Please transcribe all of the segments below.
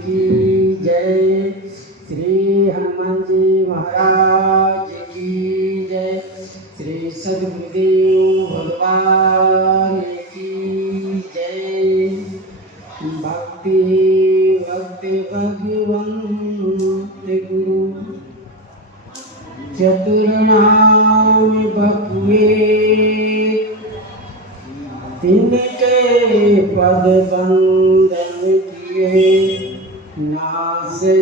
की जय। श्री हनुमान जी महाराज की जय। श्री सद्गुरुदेव भगवान की जय। भक्ति भक्ति भगवंत गुरु चतुर्नाम बकुए तिनके पद बंदन किए नासे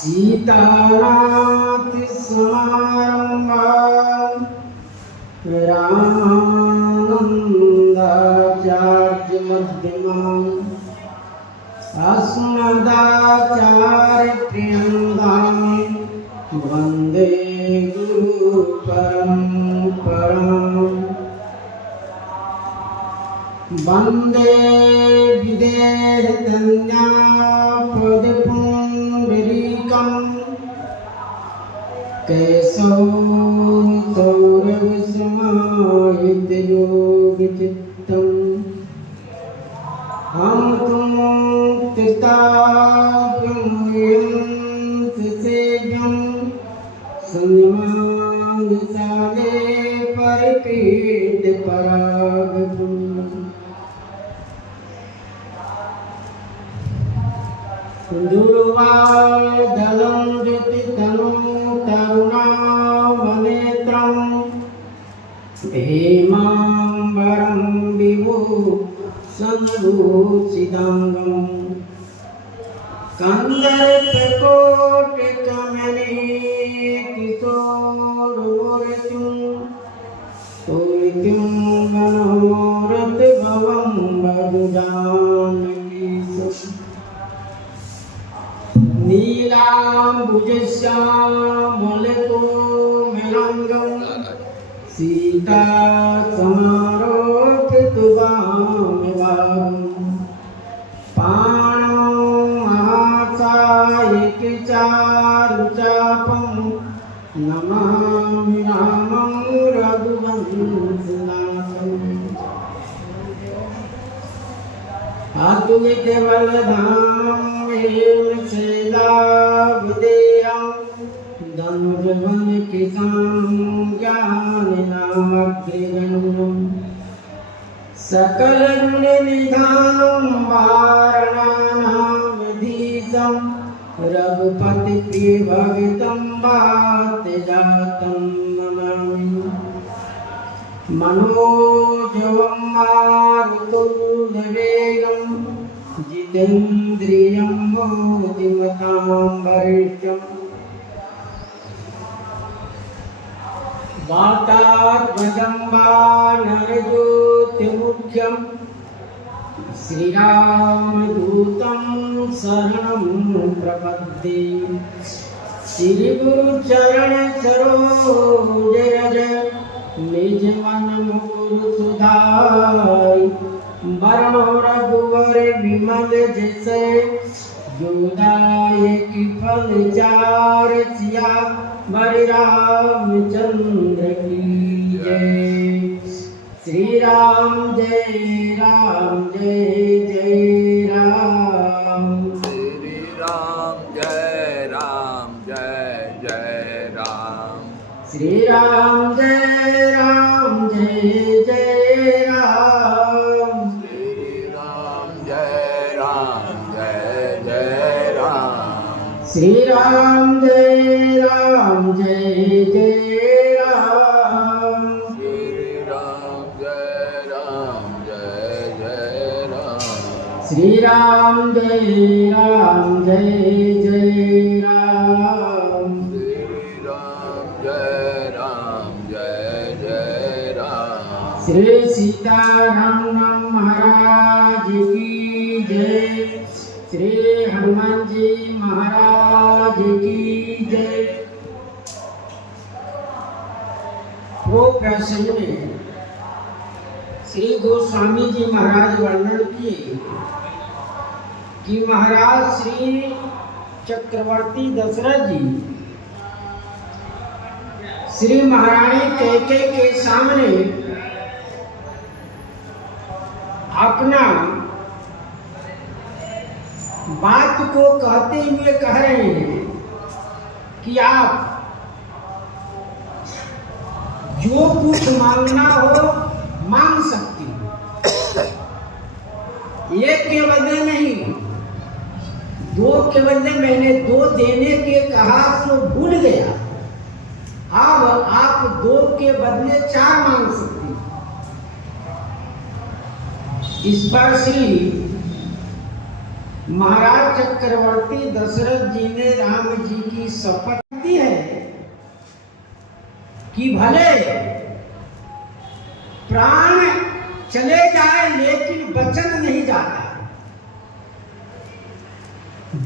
सीतानाथ समारंभा रामानंदाचार्य मध्यमाम् अस्मदाचार्य प्रियंदाम् वंदे गुरु परंपराम्। वंदे विदेहधन्यापदपुण्डरीकम् केशवसौरभसमाहितयोगचित्तम् हम तुम सेव्यं संयमांगसाले परिपीठ परागतम्। दुर्वादलं ज्योतितनुं तरुणावनेत्रं हेमाम्बरं विभूषितांगं कंदर्पकोटिकमणिकिशोरमूर्तिं तोयं मनोरथभवं वदुजानकीशम्। नीलाम्बुजश्यामलकोमलाङ्गं सीता समारोपितवामभागम् पाणौ महासायिकचारुचापं नमामि रामं रघुवंशनाथम्। अद्वैतबलधामं हेमशैलावदेयं धनुर्वनकिशानं ज्ञानिनामग्रगण्यं सकलगुणनिधानं वारणानामधीशं रघुपतिप्रियभक्तं वातजातं नमामि। मनोजवं मारुतुल्यवेगं जितेन्द्रियं बुद्धिमतां वरिष्ठं वातात्मजं वानरयोतिमुख्यं श्रीरामदूतं शरणं प्रपद्ये। श्रीगुरुचरण सरोज रज निज मन मुकुर सुधारि वरणो रघुवर विमल जैसे जोदायक फल चार सिया बरि रामचंद्र की जय। श्री राम जय राम जय जय राम। श्री राम जय राम जय जय राम। श्री राम जय राम जय जय राम। श्री राम जय राम जय जय राम। श्री राम जय राम जय जय राम। श्री राम जय राम जय जय राम। श्री राम जय राम जय जय राम। श्री राम जय राम जय जय राम। श्री सीताराम महाराज की जय। श्री हनुमान जी महाराज की जय। प्रसंग में श्री गोस्वामी जी महाराज वर्णन किए कि महाराज श्री चक्रवर्ती दशरथ जी श्री महारानी कैकेयी के सामने अपना बात को कहते हुए कह रहे हैं कि आप जो कुछ मांगना हो मांग सकती हो। एक के बदले नहीं, दो के बदले मैंने दो देने के कहा तो भूल गया। अब आप दो के बदले चार मांग सकती हो। इस पर श्री महाराज चक्रवर्ती दशरथ जी ने राम जी की शपथ दी है कि भले प्राण चले जाए लेकिन वचन नहीं जाता।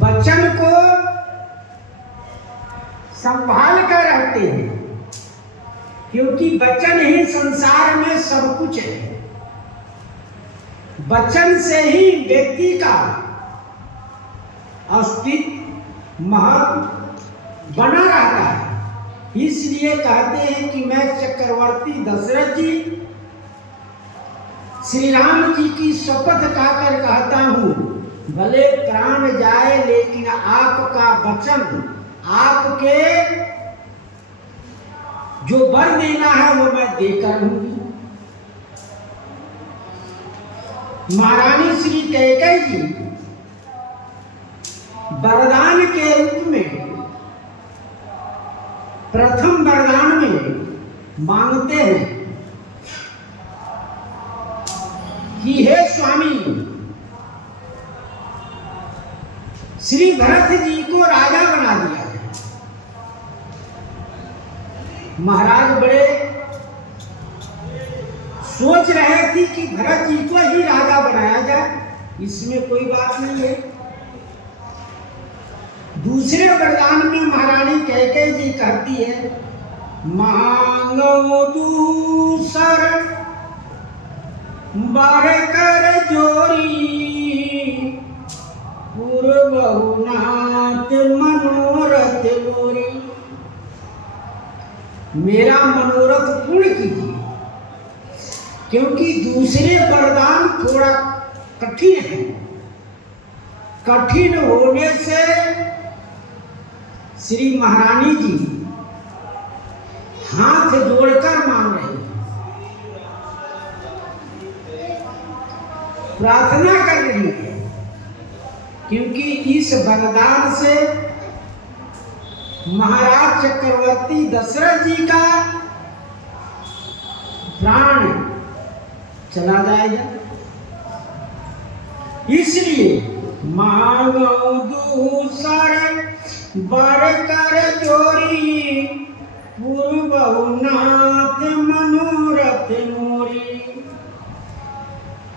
वचन को संभाल कर रखते हैं, क्योंकि वचन ही संसार में सब कुछ है। वचन से ही व्यक्ति का अस्तित्व महत्व बना रहता है। इसलिए कहते हैं कि मैं चक्रवर्ती दशरथ जी श्री राम जी की शपथ खाकर कहता हूं, भले प्राण जाए लेकिन आपका वचन, आपके जो वर देना है वो मैं देकर रहूंगी। महारानी श्री कैकेयी जी वरदान के रूप में प्रथम वरदान में मांगते हैं कि हे स्वामी, श्री भरत जी को राजा बना दिया है। महाराज बड़े सोच रहे थे कि भरत जी को ही राजा बनाया जाए, इसमें कोई बात नहीं है। दूसरे वरदान में महारानी कैकेयी जी कहती है, मांगो दूसर बर कर जोरी, पूर्वहुनाथ मनोरथ मोरी। मेरा मनोरथ पूर्ण कीजिए, क्योंकि दूसरे वरदान थोड़ा कठिन है। कठिन होने से श्री महारानी जी हाथ जोड़कर मांग रहे हैं, प्रार्थना कर रही है, क्योंकि इस वरदान से महाराज चक्रवर्ती दशरथ जी का प्राण चला जाएगा। इसलिए मांगो दूसर बर कर जोरी, पूर्वहुनाथ मनोरथ मोरी।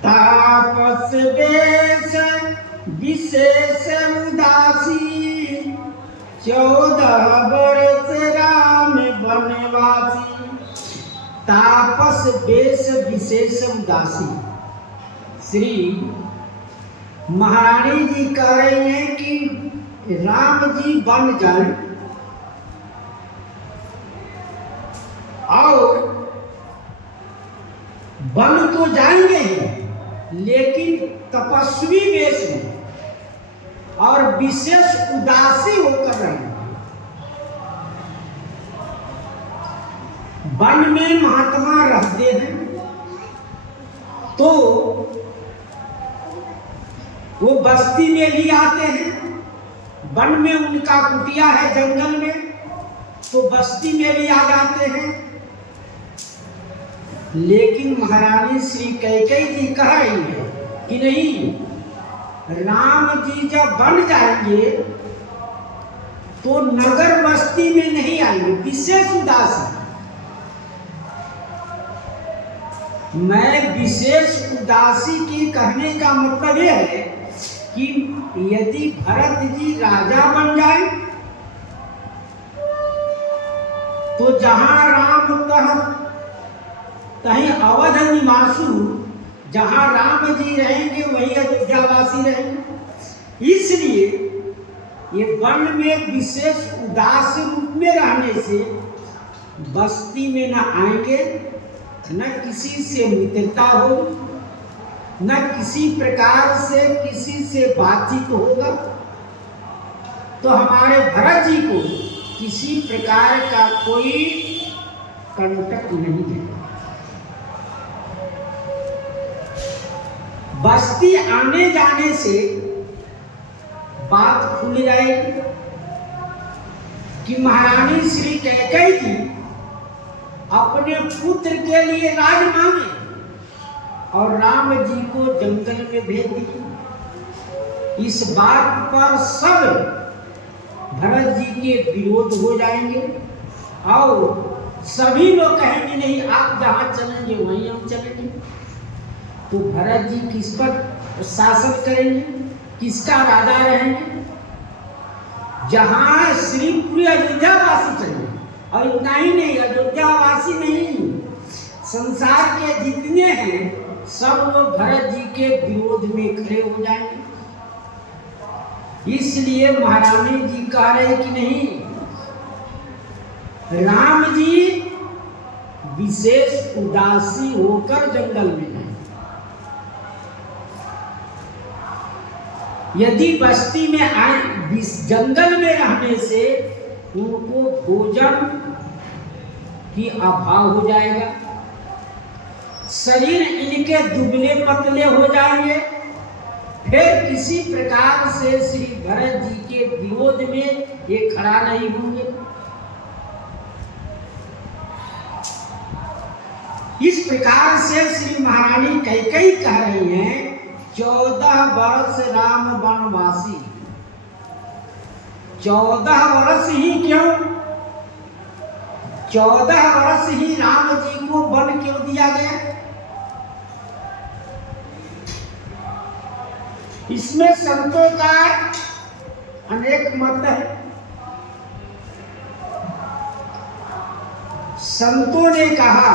तापस वेश विशेष उदासी, 14 वर्ष राम वनवासी। तापस वेश विशेष उदासी। श्री महारानी जी कह रही हैं कि राम जी बन जाए और बन तो जाएंगे ही, लेकिन तपस्वी वेश में और विशेष उदासी होकर रहेंगे। वन में महात्मा रहते हैं तो वो बस्ती में भी आते हैं। वन में उनका कुटिया है जंगल में, तो बस्ती में भी आ जाते हैं। लेकिन महारानी श्री कैकेयी जी कह रही है कि नहीं, राम जी जब बन जाएंगे तो नगर बस्ती में नहीं आएंगे, विशेष उदासी। मैं विशेष उदासी की कहने का मतलब यह है कि यदि भरत जी राजा बन जाए तो जहां राम तहीं अवध निवासु, जहां राम जी रहेंगे वहीं अयोध्यावासी रहेंगे। इसलिए ये वन में विशेष उदास रूप में रहने से बस्ती में न आएंगे, न किसी से मित्रता हो, न किसी प्रकार से किसी से बातचीत होगा। तो हमारे भरत जी को किसी प्रकार का कोई कंटक नहीं है। बस्ती आने जाने से बात खुल जाएगी कि महारानी श्री कैकेयी जी अपने पुत्र के लिए राज मांगे और राम जी को जंगल में भेज दिए। इस बात पर सब भरत जी के विरोध हो जाएंगे और सभी लोग कहेंगे नहीं, आप जहां चलेंगे वहीं हम चलेंगे। तो भरत जी किस पर शासन करेंगे, किसका राजा रहेंगे? जहां श्रीपुरी अयोध्यावासी चलेंगे। और इतना ही नहीं, अयोध्यावासी नहीं, संसार के जितने हैं सब लोग भरत जी के विरोध में खड़े हो जाएंगे। इसलिए महारानी जी कह रहे कि नहीं, राम जी विशेष उदासी होकर जंगल में हैं। यदि बस्ती में आए, जंगल में रहने से उनको भोजन की अभाव हो जाएगा, शरीर इनके दुबले पतले हो जाएंगे, फिर किसी प्रकार से श्री भरत जी के विरोध में ये खड़ा नहीं होंगे। इस प्रकार से श्री महारानी कैकेयी कह रही हैं, 14 वर्ष राम वनवासी। 14 वर्ष ही क्यों? 14 वर्ष ही राम जी को वन क्यों दिया गया? इसमें संतों का अनेक मत है। संतों ने कहा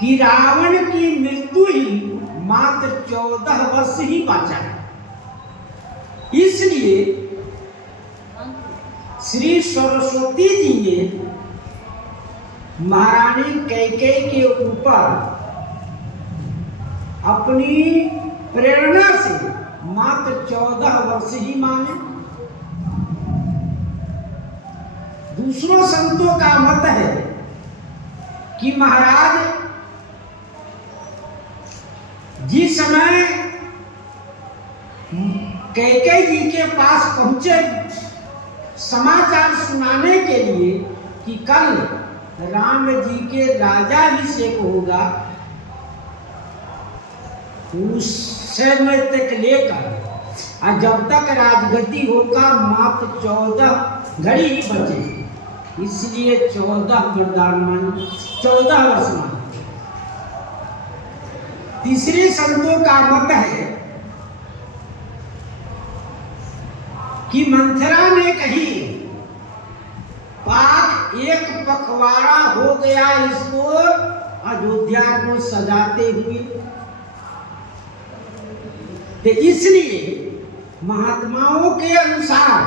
कि रावण की मृत्यु ही मात्र 14 वर्ष ही बाँचा है। इसलिए श्री सरस्वती जी ने महारानी कैकेयी के ऊपर अपनी प्रेरणा से मात्र 14 वर्ष ही माने। दूसरों संतों का मत है कि महाराज जिस समय कैकेयी जी के पास पहुंचे समाचार सुनाने के लिए कि कल राम जी के राजाभिषेक होगा, उस समय तक लेकर और जब तक राजगद्दी होगा मात्र 14 घड़ी ही बचे। इसलिए 14 वरदान माने, 14 वर्ष माने। तीसरे संतों का मत है कि मंथरा ने कही पाक एक पखवाड़ा हो गया इसको अयोध्या को सजाते हुए। तो इसलिए महात्माओं के अनुसार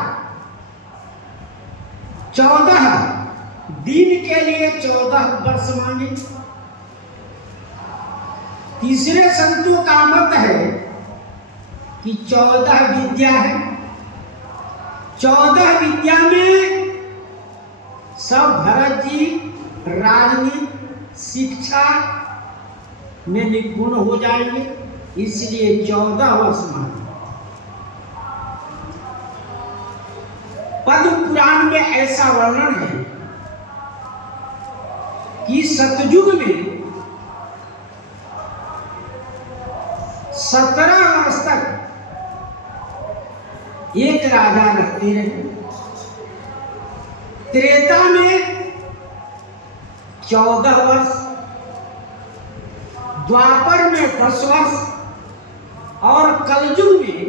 14 दिन के लिए 14 वर्ष माने। तीसरे संतों का मत है कि 14 विद्या है। 14 विद्या में सब भरत जी राजनीति शिक्षा में निपुण हो जाएंगे, इसलिए 14 वर्ष माने। पद्म पुराण में ऐसा वर्णन है कि सतयुग में 17 वर्ष तक एक राजा रहते रहे। त्रेता में 14 वर्ष, द्वापर में 10 वर्ष और कलयुग में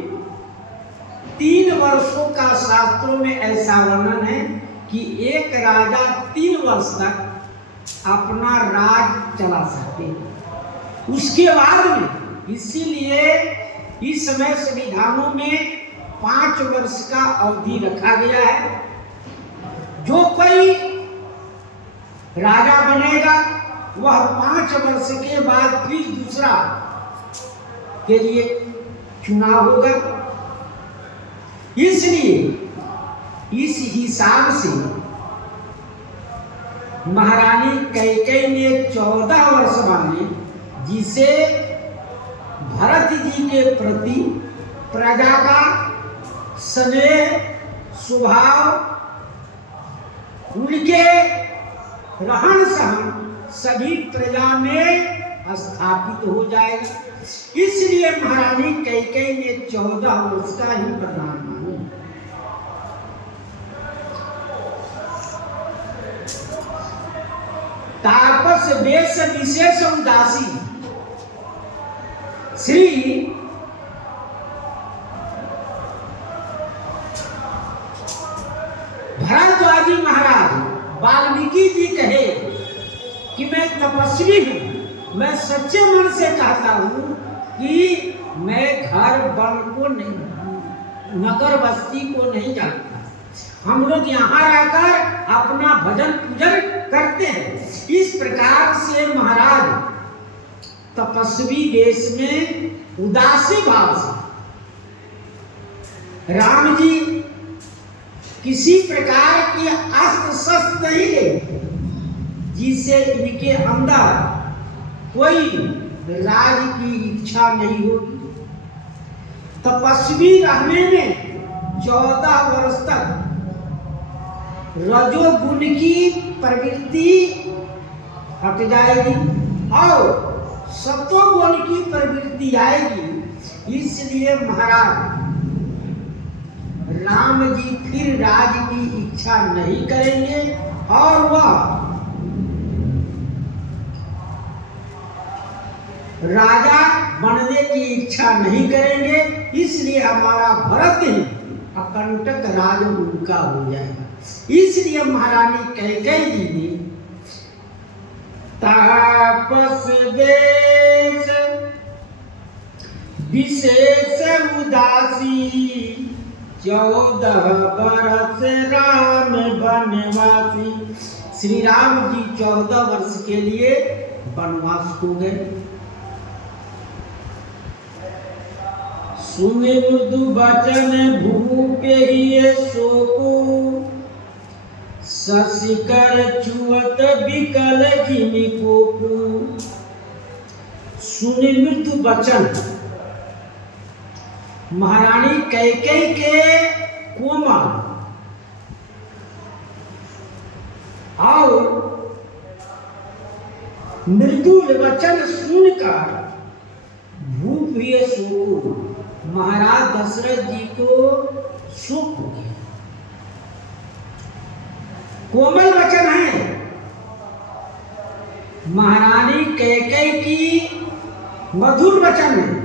3 वर्षों का शास्त्रों में ऐसा वर्णन है कि एक राजा 3 वर्ष तक अपना राज चला सकते हैं। उसके बाद में, इसीलिए इस समय संविधानों में 5 वर्ष का अवधि रखा गया है। जो कोई राजा बनेगा वह 5 वर्ष के बाद फिर दूसरा के लिए चुनाव होगा। इसलिए इस हिसाब से महारानी कैकेयी ने 14 वर्ष वाले, जिसे भरत जी के प्रति प्रजा का स्नेह स्वभाव, उनके रहन सहन सभी प्रजा में स्थापित हो जाएगा। इसलिए महारानी कैकेयी ने 14 वर्ष का ही प्रधान माना। तापस वेश विशेष उदासी श्री भरद्वाजी महाराज वाल्मीकि जी कहे कि मैं तपस्वी हूं, मैं सच्चे मन से कहता हूं कि मैं घर वन को नहीं, नगर बस्ती को नहीं जानता। हम लोग यहाँ रहकर अपना भजन पूजन करते हैं। इस प्रकार से महाराज तपस्वी वेश में उदासी भाव से राम जी किसी प्रकार की अस्त्र शस्त्र नहीं ले, जिससे इनके अंदर कोई राज की इच्छा नहीं होगी। तपस्वी रहने में 14 वर्ष तक रजोगुण की प्रवृत्ति हट जाएगी और सत्वगुण की प्रवृत्ति आएगी। इसलिए महाराज राम जी फिर राज की इच्छा नहीं करेंगे और वह राजा बनने की इच्छा नहीं करेंगे। इसलिए हमारा भरत ही अकंटक राज उनका हो जाएगा। इसलिए महारानी कैकेयी जी ने तापस वेश विशेष उदासी 14 वर्ष राम वनवासी। श्री राम जी 14 वर्ष के लिए वनवास हो गए। सुने मृदु बचन भूपे ही शोकु, शशिकर छुअत विकल जिनि कोपु। सुने मृदु बचन महारानी कैकेयी के कोमल और मृदुल वचन सुनकर भूप हुए शोकु, महाराज दशरथ जी को शोक हो गया। कोमल वचन है महारानी कैकेयी की, मधुर वचन है।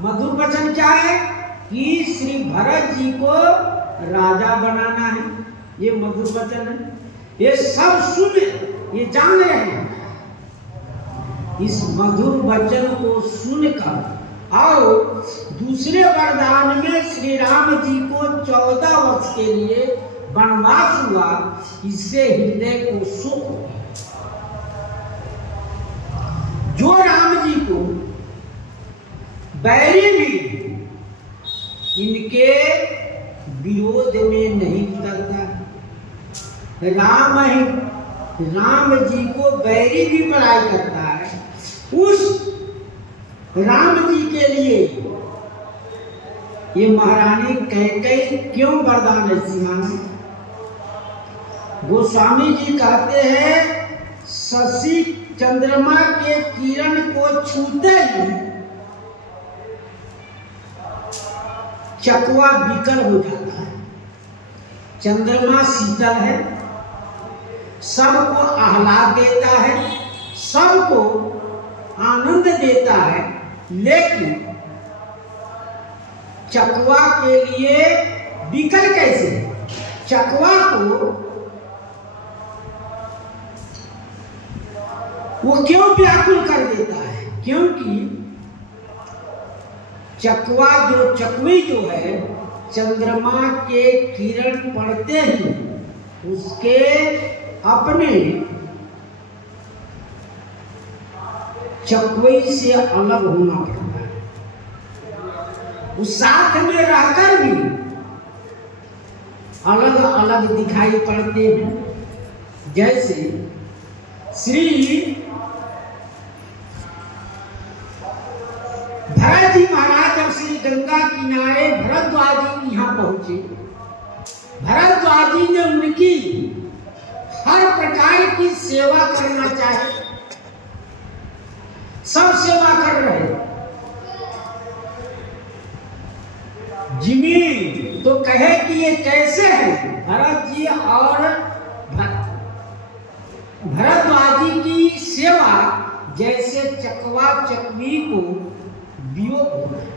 मधुर वचन क्या है कि श्री भरत जी को राजा बनाना है। ये मधुर वचन है। ये सब सुन, ये जान रहे हैं। इस मधुर वचन को सुनकर और दूसरे वरदान में श्री राम जी को 14 वर्ष के लिए वनवास हुआ। इससे हृदय को सुख हो गया। जो राम जी को बैरी भी इनके विरोध में नहीं उतरता। राम जी को बैरी भी बड़ाई करता है। उस राम जी के लिए ये महारानी कैकेयी क्यों वरदान ऐसी मांगी? गोस्वामी जी कहते हैं शशि चंद्रमा के किरण को छूते ही चकवा विकल हो जाता है। चंद्रमा शीतल है, सबको आह्लाद देता है, सबको आनंद देता है, लेकिन चकवा के लिए विकल कैसे? चकवा को वो क्यों व्याकुल कर देता है? क्योंकि चकवी जो है चंद्रमा के किरण पड़ते ही उसके अपने चकवई से अलग होना पड़ता है। उस साथ में रहकर भी अलग अलग दिखाई पड़ते हैं। जैसे श्री भरत जी महाराज जब श्री गंगा किनारे भरद्वाज जी यहाँ पहुंचे, भरद्वाज जी ने उनकी हर प्रकार की सेवा करना चाहे, सब सेवा कर रहे। जिमी तो कहे कि ये कैसे है, भरत जी और भरद्वाज जी की सेवा जैसे चकवा चकवी को वियोग होता है।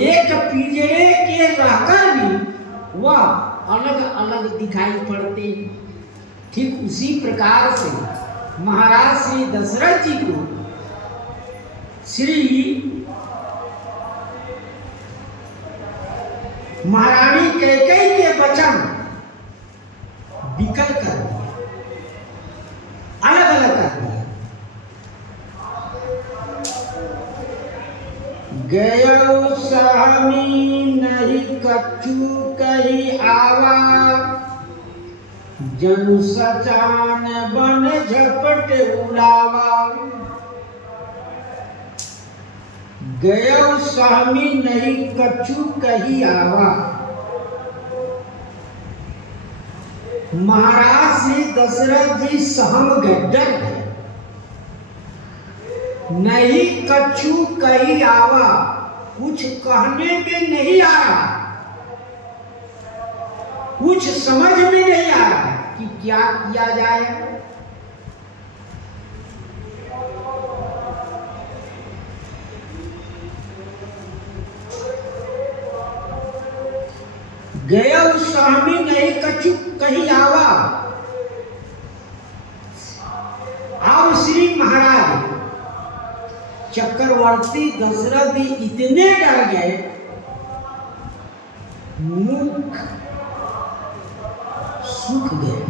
एक पिंजरे के रहकर भी वह अलग अलग दिखाई पड़ते हैं। ठीक उसी प्रकार से महाराज श्री दशरथ जी को श्री महारानी कैकेयी के वचन विकल कर दिया, अलग अलग कर दिया। गयो स्वामी नहीं कछु कही आवा, जनु सचान बन झपट उड़ावा। गयो स्वामी नहीं कछु कही आवा। महाराज श्री दशरथ जी सहम गड्ढर है। नहीं कछु कही आवा, कुछ कहने में नहीं आ रहा, कुछ समझ में नहीं आ रहा कि क्या किया जाए। गया स्वामी नहीं कछु कही आवा। अब श्री महाराज चक्रवर्ती दशरथ इतने डर गए, मुख सूख गए,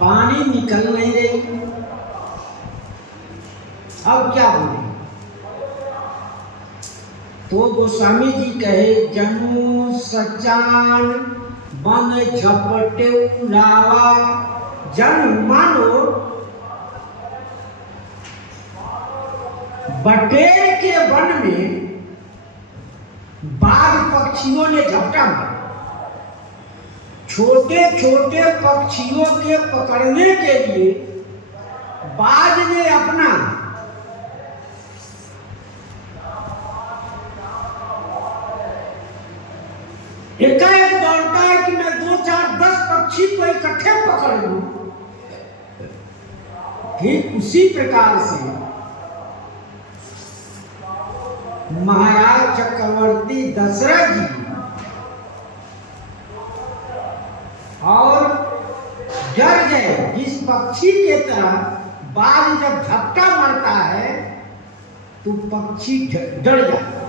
पानी निकल नहीं रही। अब क्या बोले? तो गोस्वामी जी कहे, जनु सचान बन झपटे उड़ावा। जनु मानो बटेर के वन में बाघ पक्षियों ने झपटा मारा। छोटे छोटे पक्षियों के पकड़ने के लिए बाघ ने अपना एकाएक दौड़ता है कि मैं 2, 4, 10 पक्षी को इकट्ठे पकड़ लूं। ठीक उसी प्रकार से महाराज चक्रवर्ती दशरथ जी और डर गए। जिस पक्षी के तरह बाघ जब झपटा मारता है तो पक्षी डर जाता है,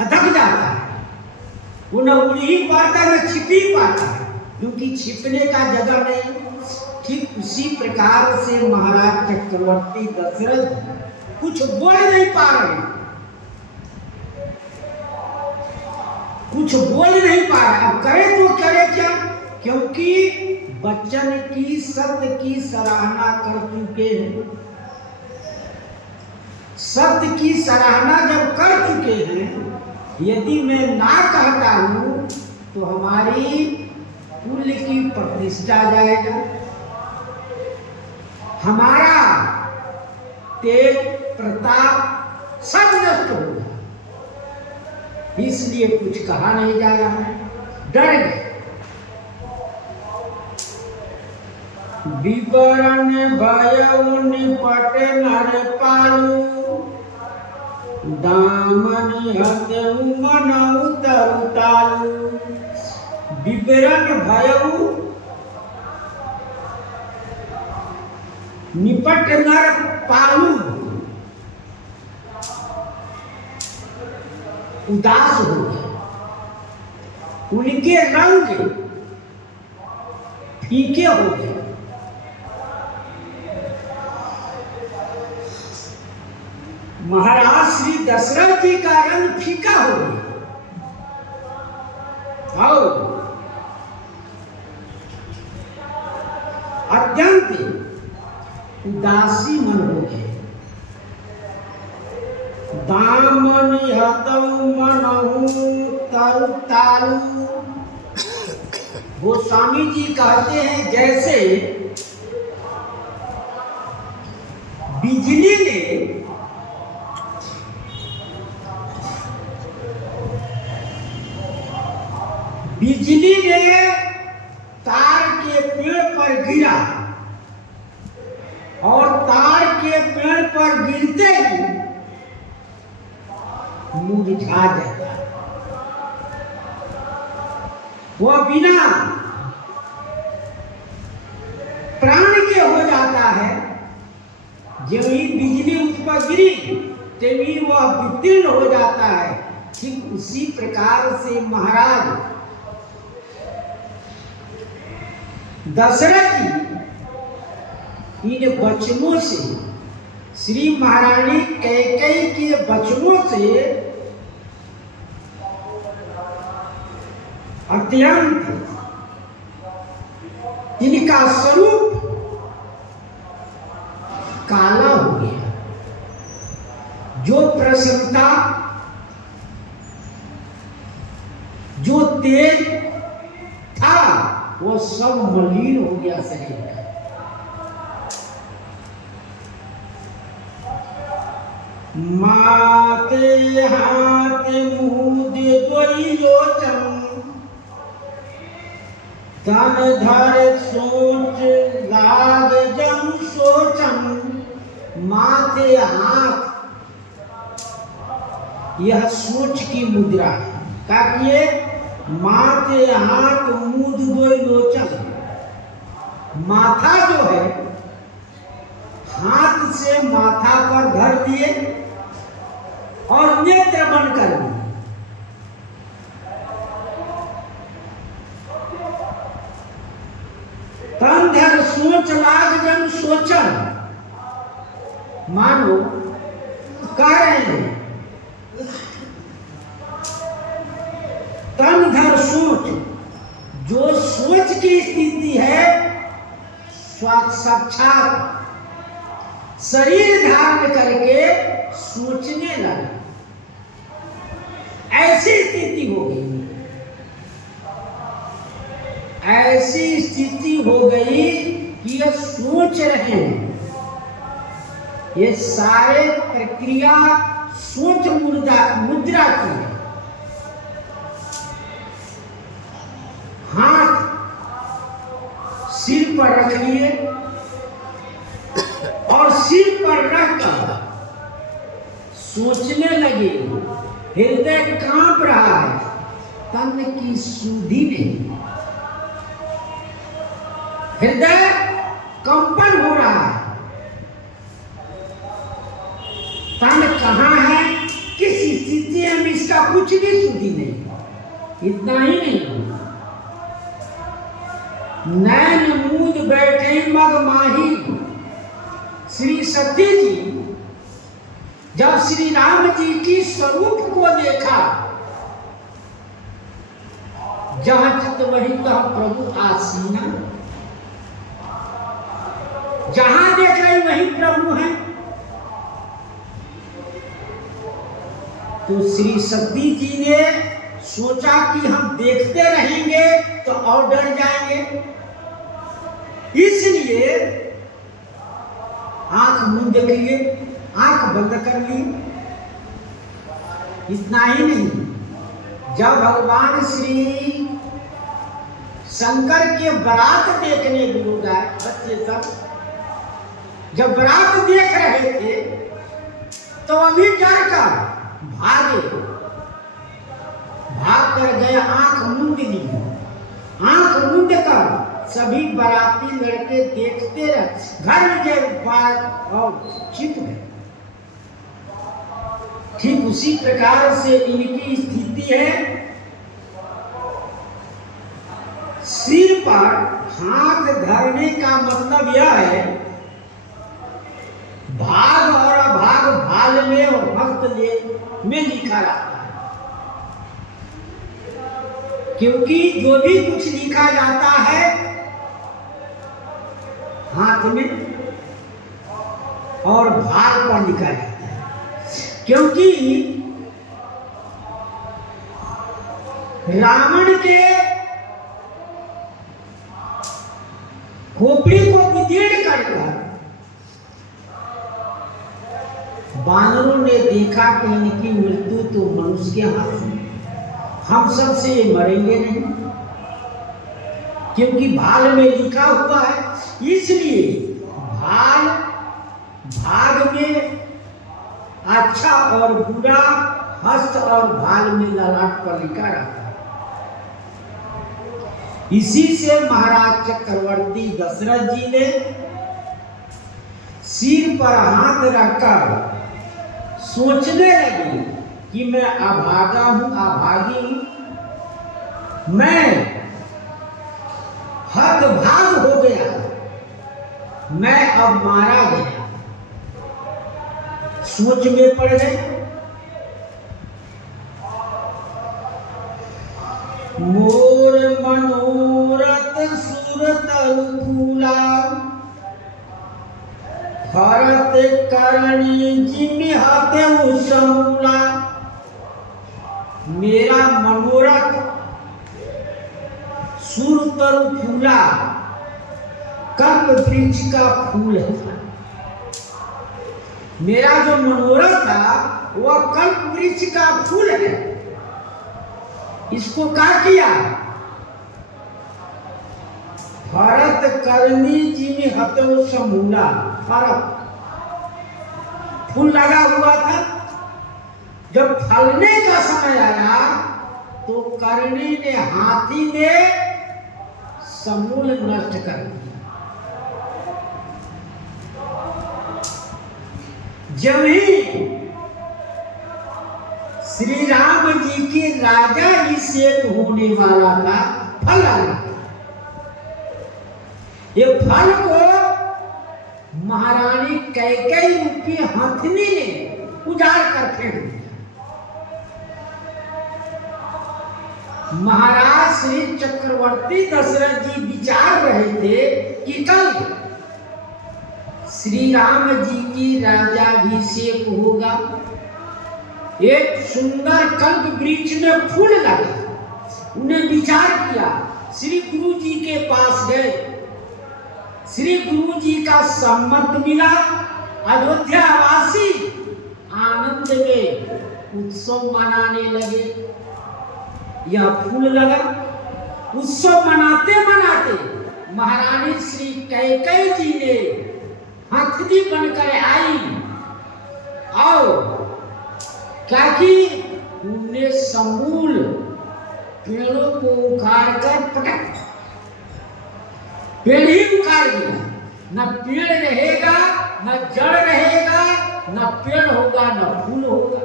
अटक जाता है। वो न उड़ ही पाता न छिप ही पाता है, क्योंकि छिपने का जगह नहीं। ठीक उसी प्रकार से महाराज चक्रवर्ती दशरथ कुछ बोल नहीं पा रहे, कुछ बोल नहीं पा रहे। अब करे तो करे क्या? क्योंकि वचन की सत्य की सराहना कर चुके हैं। सत्य की सराहना जब कर चुके हैं, यदि मैं ना कहता हूं तो हमारी कुल की प्रतिष्ठा जाएगा, हमारा तेज प्रताप सब नष्ट होगा। इसलिए कुछ कहा नहीं जा रहा है, डर गए। विवरण भयउ निपट नर पालू, दामन हतउ मनउ तरु तालू। विवरण भयउ निपट नर पालू, उदास हो गए। उनके रंग फीके हो गए। महाराज श्री दशरथ जी का रंग फीका हो गया और अत्यंत उदासी मन हो गए। दामन हतऊ मनहु तरु तालु। गोस्वामी जी कहते हैं जैसे बिजली ने तार के पेड़ पर गिरा और तार के पेड़ पर गिरते ही मुरझा जाता है। वह बिना प्राण के हो जाता है। जब ही बिजली उस पर गिरी तभी वह वितीर्ण हो जाता है। ठीक उसी प्रकार से महाराज दशरथ जी इन वचनों से, श्री महारानी कैकेयी के वचनों से अत्यंत इनका स्वरूप काला हो गया। जो प्रसन्नता, जो तेज था वो सब मलिन हो गया शरीर का। माते हाथ मुँह दोई लोचन तन धर सोच लाग जम सोचन। माथे हाथ, यह सोच की मुद्रा है। काटिए माथे हाथ मुँह दोई लोचन। माथा जो है हाथ से माथा पर धर दिए और नेत्र बंद कर दिए। तन धर सोच लाग जन सोचन। मानो कह रहे हैं तन धर सोच, जो सोच की स्थिति है साक्षात शरीर धारण करके सोचने लगा। ऐसी स्थिति हो गई, ऐसी स्थिति हो गई कि ये सोच रहे हैं। ये सारे प्रक्रिया सोच मुद्रा की है। हाथ सिर पर रख लिए और सिर पर रखकर सोचने लगे। हृदय कांप रहा है, तन की सुधि नहीं। हृदय कंपन हो रहा है। तन कहाँ है, किस स्थिति में, इसका कुछ भी सुधि नहीं। इतना ही नहीं, नैन मूंद बैठे मग माही। श्री सती जी जब श्री राम जी की स्वरूप को देखा, जहां चित वहीं तह प्रभु आसीना। जहां देख रहे वहीं प्रभु हैं। तो श्री सती जी ने सोचा कि हम देखते रहेंगे तो और डर जाएंगे, इसलिए आंख मूंद लिए, आंख बंद कर ली। इतना ही नहीं, जब भगवान श्री शंकर के बारात देखने गुरु गए बच्चे सब, जब बारात देख रहे थे तो अभी डर कर भाग कर गए। आंख मूंद ली, आंख मूंद कर सभी बाराती लड़के देखते रहे। घर में गए बात और छिप गए। ठीक उसी प्रकार से इनकी स्थिति है। सिर पर हाथ धरने का मतलब यह है भाग और अभाग भाल में और हस्तलेख में लिखा रहता है, क्योंकि जो भी कुछ लिखा जाता है हाथ में और भार पर लिखा जाता है, क्योंकि रावण के खोपड़ी को विदीर्ण कर वानरों ने देखा कि इनकी मृत्यु तो मनुष्य के हाथ में, हम सबसे ये मरेंगे नहीं, क्योंकि भाल में लिखा हुआ है। इसलिए भाल भाग में अच्छा और बुरा, हस्त और भाल में ललाट पर लिखा रहता है। इसी से महाराज चक्रवर्ती दशरथ जी ने सिर पर हाथ रखकर सोचने लगे कि मैं अभागा हूं, अभागी हूं, मैं हतभाग हो गया, मैं अब मारा गया। सोच में पड़ गए। मोर मनोरथ सुरतरु फूला, भरत करणी जिमिहत समूला। मेरा मनोरथ सुरतरु फूला, कल्प वृक्ष का फूल है। मेरा जो मनोरथ था वह कल्प वृक्ष का फूल है। इसको क्या किया? भरत करनी जिमिहत समूला। भरत फूल लगा हुआ था, जब फलने का समय आया तो करनी ने, हाथी ने समूल नष्ट कर दिया। जब ही श्री राम जी के राजा अभिषेक होने वाला था, फल आया। ये फल को महारानी कैकेयी रूपी हथनी ने उजाड़ कर फेंक दिया। महाराज श्री चक्रवर्ती दशरथ जी विचार रहे थे कि कल श्री राम जी की राजाभिषेक होगा। एक सुंदर कल्प वृक्ष में फूल लगा। उन्हें विचार किया, श्री गुरु जी के पास गए, श्री गुरु जी का सम्मत मिला। अयोध्या वासी आनंद में उत्सव मनाने लगे। यह फूल लगा। उत्सव मनाते मनाते महारानी श्री कैकेयी जी ने हथनी बनकर आई और क्या कि उनने समूल पेड़ों को उखाड़ कर पटक, पेड़ ही उखाड़ दिया। न पेड़ रहेगा, न जड़ रहेगा, न पेड़ होगा, न फूल होगा।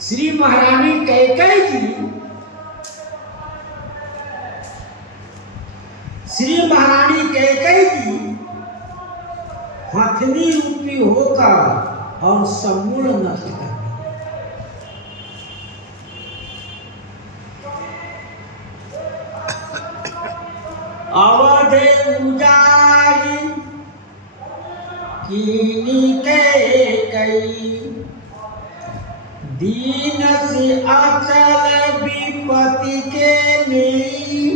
श्री महारानी कैकेयी जी, श्री महारानी कैकेयी जी हथनी रूपी होकर और समूल नष्ट कर दिया। अवध उजाड़ी कीनी कैकेयी, दीन से अचल विपत्ति के नेई।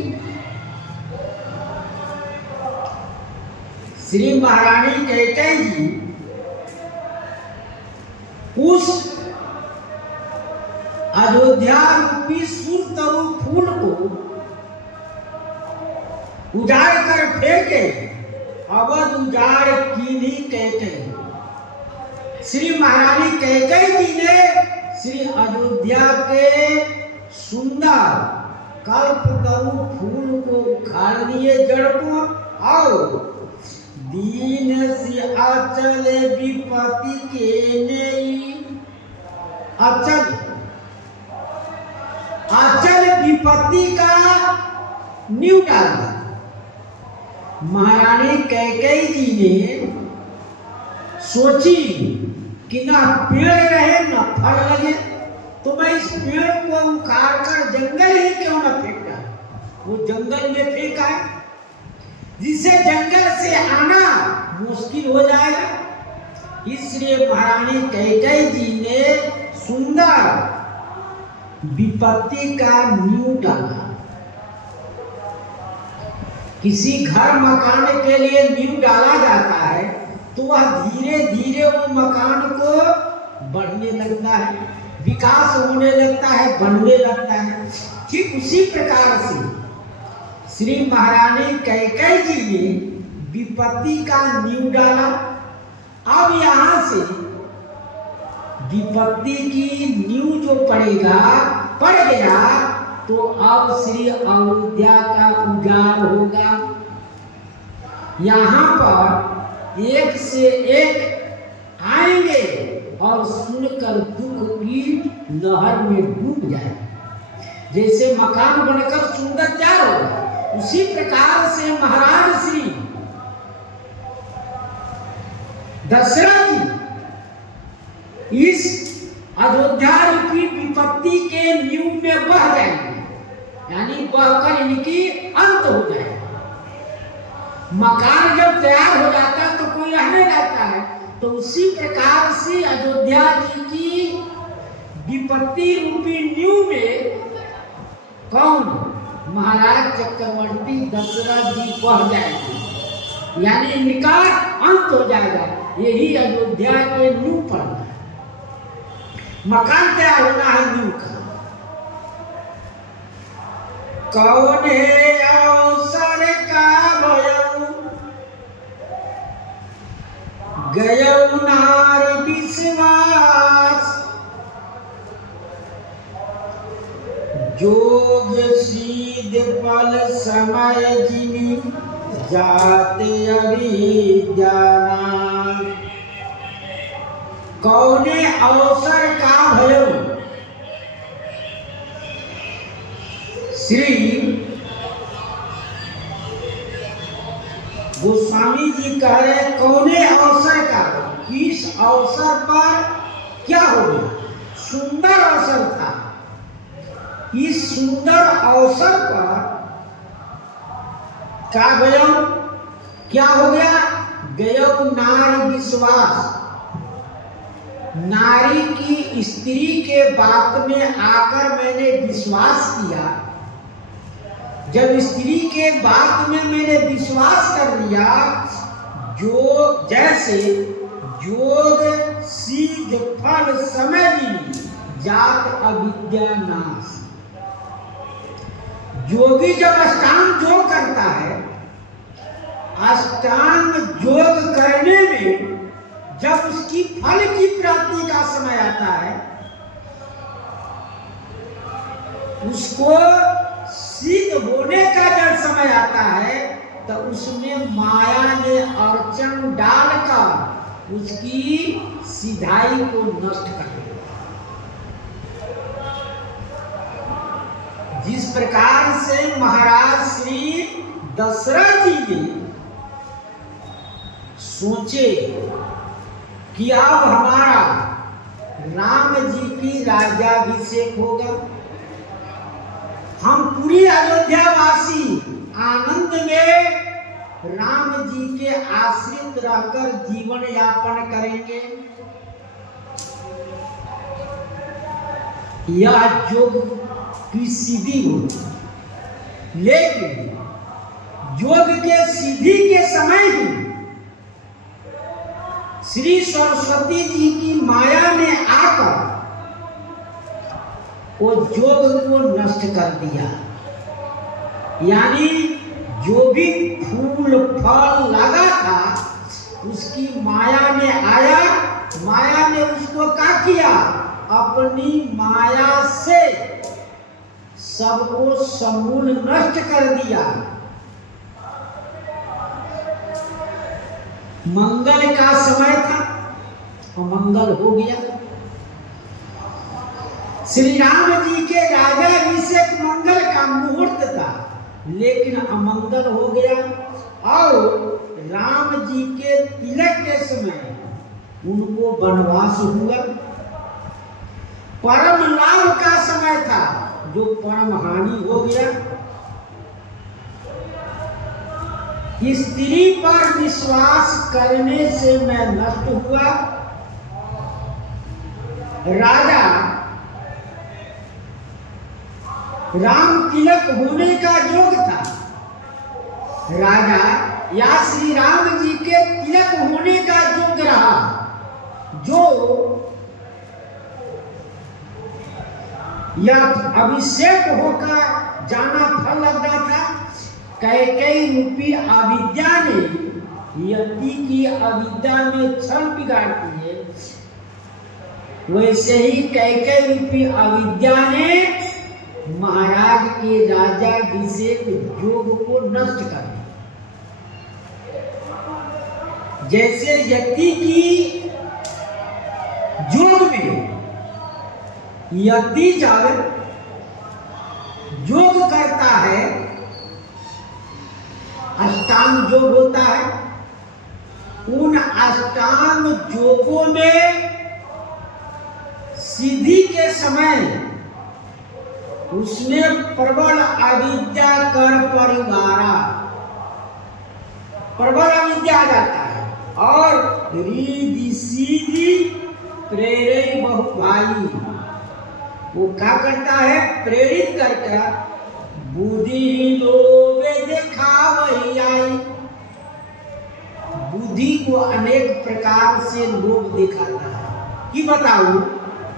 श्री महारानी कैकेयी जी उस अयोध्या रूपी सुरतरु फूल को उजाड़ कर फेंके। अवध उजाड़ कीनी कैकेयी। श्री महारानी कैकेयी जी ने श्री अयोध्या के सुंदर कल्पतरु फूल को उखाड़ दिए जड़ को, और दीन से अचल विपत्ति के नेई। अचल विपत्ति का नींव डाल दिया। महारानी कैकेयी जी ने सोची कि ना पेड़ रहे न फल लगे, तो मैं इस पेड़ को उखाड़ कर जंगल ही क्यों न फेंक डाल। वो जंगल में फेंका है, जिसे जंगल से आना मुश्किल हो जाएगा। इसलिए महारानी कैकेयी जी ने सुंदर विपत्ति का नींव डाला। किसी घर मकान के लिए नींव डाला जाता है तो वह धीरे धीरे वो मकान को बढ़ने लगता है, विकास होने लगता है, बनने लगता है। ठीक उसी प्रकार से श्री महारानी कैकेयी जी ने विपत्ति का नींव डाला। अब यहाँ से विपत्ति की नींव जो पड़ गया तो अब श्री अयोध्या का उजाड़ होगा। यहाँ पर एक से एक आएंगे और सुनकर दुख की लहर में डूब जाए। जैसे मकान बनकर सुंदर तैयार होगा, उसी प्रकार से महाराज श्री दशरथ जी इस अयोध्या रूपी विपत्ति के नींव में बह जाएंगे, यानी बहकर इनकी अंत हो जाएगा। मकान जब तैयार हो जाता है तो कोई रहने लगता है, तो उसी प्रकार से अयोध्या जी की विपत्ति रूपी नींव में कौन? महाराज चक्रवर्ती दशरथ जी बह जाएंगे, यानी इनका अंत हो जाएगा। यही अयोध्या के नींव पर मकान तैयार होना है नींव का। कौने अवसर का भयऊ गयऊ नार विश्वास, जोग सीध पल समय जिनी जाते अभी जाना। कौने अवसर का भयऊ, श्री गोस्वामी जी कह रहे कौने अवसर का, किस अवसर पर क्या हो गया? सुंदर अवसर था। इस सुंदर अवसर पर क्या गयऊ, क्या हो गया? गयऊ नारी विश्वास, नारी की स्त्री के बात में आकर मैंने विश्वास किया। जब स्त्री के बात में मैंने विश्वास कर लिया, जो जैसे जोग सिद्ध फल समय जात अविद्या नाश। योगी जब अष्टांग योग करता है, अष्टांग योग करने में जब उसकी फल की प्राप्ति का समय आता है, उसको सिद्ध होने का जब समय आता है, तो उसमें माया ने अड़चन डालकर उसकी सिधाई को नष्ट कर दिया। जिस प्रकार से महाराज श्री दशरथ जी ने सोचे कि अब हमारा राम जी की राज्याभिषेक होगा, हम पूरी अयोध्या वासी आनंद में राम जी के आश्रित रहकर जीवन यापन करेंगे। यह योग की सिद्धि होगी, लेकिन योग के सिद्धि के समय ही श्री सरस्वती जी की माया ने आकर वो योग को नष्ट कर दिया। यानी जो भी फूल फल लगा था, उसकी माया ने आया, माया ने उसको क्या किया? अपनी माया से सबको समूल नष्ट कर दिया। मंगल का समय था और मंगल हो गया। श्री राम जी के राज्याभिषेक मंगल का मुहूर्त था, लेकिन अमंगल हो गया। और राम जी के तिलक के समय उनको वनवास हुआ। परम लाभ का समय था जो परम हानि हो गया। स्त्री पर विश्वास करने से मैं नष्ट हुआ। राजा राम तिलक होने का योग था। राजा या श्री राम जी के तिलक होने का योग रहा, जो या अभिषेक होकर जाना फल लगता था। कैकेयी रूपी अविद्या ने यति की अविद्या में छल बिगाड़ती है, वैसे ही कैकेयी रूपी अविद्या ने महाराज के राजा अभिषेक योग को नष्ट कर दिया। जैसे यति की योग में यति जब योग करता है, अष्टांग योग होता है, उन अष्टांग योगों में सिद्धि के समय उसमें प्रबल अविद्या कर परिवारा, प्रबल अविद्या आ जाता है और रिद्धि सीधी प्रेरे बहु भाई, वो क्या करता है, प्रेरित करके बुद्धि लोभे दिखावई आई, बुद्धि को अनेक प्रकार से लोभ दिखाता है कि बताओ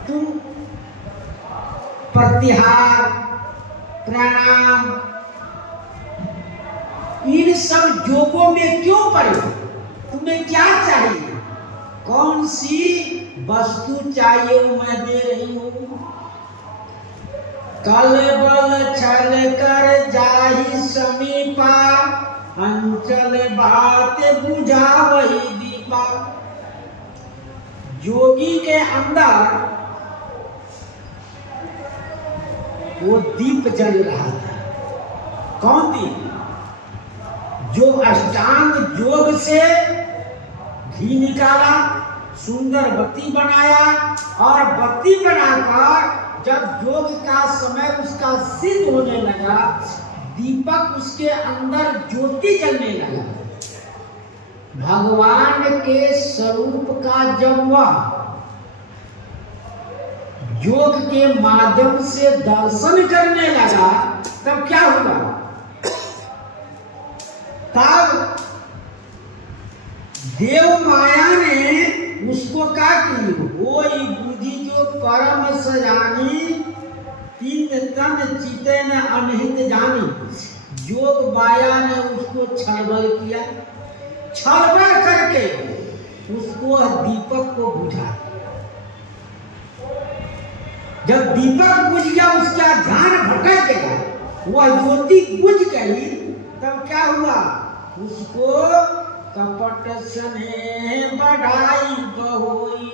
तुम प्रत्याहार प्रणाम इन सब योगों में क्यों पड़े, तुम्हें क्या चाहिए, कौन सी वस्तु चाहिए वो मैं दे रही हूं। कल बल छल कर जाहि समीपा, अंचल बात बुझावहि दीपा। योगी के अंदर वो दीप जल रहा था। कौन दीप, जो अष्टांग योग से घी निकाला, सुंदर बत्ती बनाया और बत्ती बनाकर जब योग का समय उसका सिद्ध होने लगा, दीपक उसके अंदर ज्योति जलने लगा। भगवान के स्वरूप का जब वह योग के माध्यम से दर्शन करने लगा, तब क्या हुआ, तब देव माया ने उसको कहा कि वही बुद्धि जो परम सजानी, तीन तन चिते न अनहित जानी। योग माया ने उसको छलबल किया, छलबल करके उसको दीपक को बुझा। जब दीपक बुझ गया, उसका ध्यान भटक गया, वह ज्योति बुझ गई, तब क्या हुआ, उसको कपट स्नेह बढ़ाई बहोई।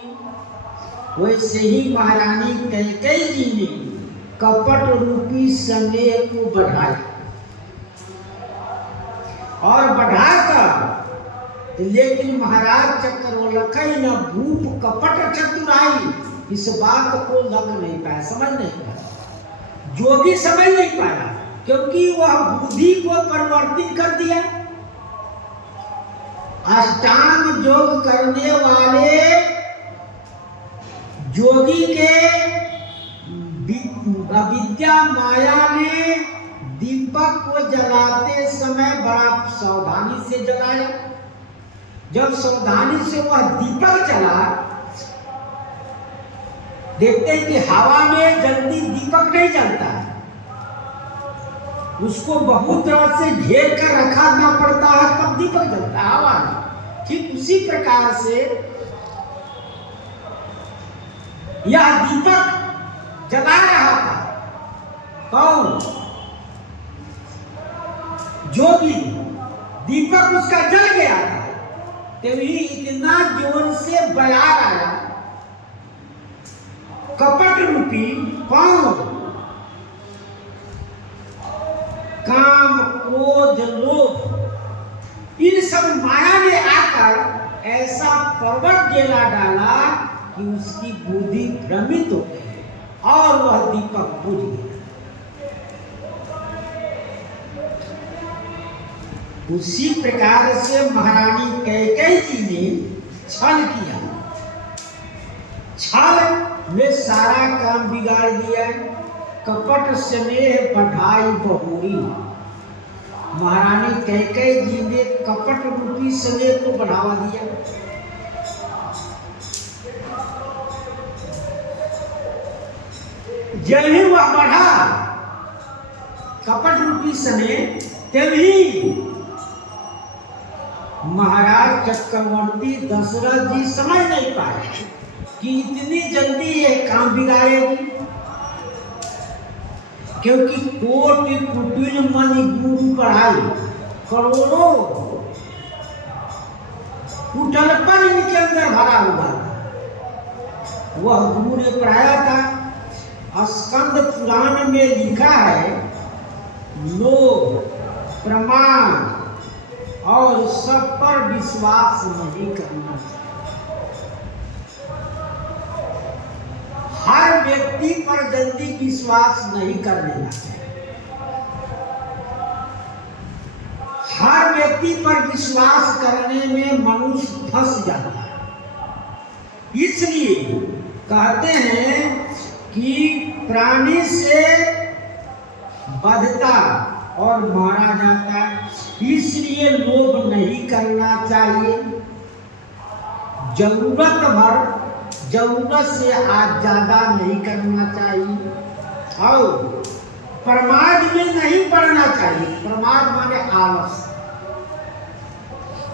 वैसे ही महारानी कैकेयी जी ने कपट रूपी स्नेह को बढ़ाया और बढ़ाकर, लेकिन महाराज चक्रवलखई न भूप कपट चतुराई, इस बात को लग नहीं पाया, समझ नहीं पाया, जोगी समझ नहीं पाया, क्योंकि वह बुद्धि को परिवर्तित कर दिया। अष्टांग योग करने वाले योगी के अविद्या माया ने दीपक को जलाते समय बड़ा सावधानी से जलाया। जब सावधानी से वह दीपक जला, देखते हैं कि हवा में जल्दी दीपक नहीं जलता है, उसको बहुत तरह से घेर कर रखना पड़ता है, तब दीपक जलता है हवा में। ठीक उसी प्रकार से यह दीपक जला रहा था, कौन, जोगी, दीपक उसका जल गया था, तभी इतना जोर से बयार आया, कपट रूपी कौन, काम क्रोध लोभ, इन सब माया ने आकर ऐसा पर्वत गिरा डाला कि उसकी बुद्धि भ्रमित हो गई और वह दीपक बुझ गया। उसी प्रकार से महारानी कैकेयी जी ने छल किया, छल में सारा काम बिगाड़ दिया। कपट स्नेह बढ़ाई बहुरी, महारानी कैकेयी जी ने कपट रूपी स्नेह को बढ़ावा दिया। जब ही वह बढ़ा कपट रूपी स्नेह, तभी महाराज चक्रवर्ती दशरथ जी समझ नहीं पाए कि इतनी जल्दी ये काम बिगाड़ेगी, क्योंकि कोटि कुटिल मणि गुरु पढ़ाई, करोड़ों कुटलपन इनके अंदर भरा हुआ था। वह गुरु ने पढ़ाया था। स्कंद पुराण में लिखा है, लोभ, प्रमाद और सब पर विश्वास नहीं करना चाहिए। हर व्यक्ति पर जल्दी विश्वास नहीं कर लेना चाहिए। हर व्यक्ति पर विश्वास करने में मनुष्य फंस जाता है। इसलिए कहते हैं कि प्राणी से बंधता और मारा जाता है। इसलिए लोभ नहीं करना चाहिए। जरूरत भर, जरूरत से आज ज्यादा नहीं करना चाहिए और प्रमाद में नहीं पड़ना चाहिए। प्रमाद माने आलस,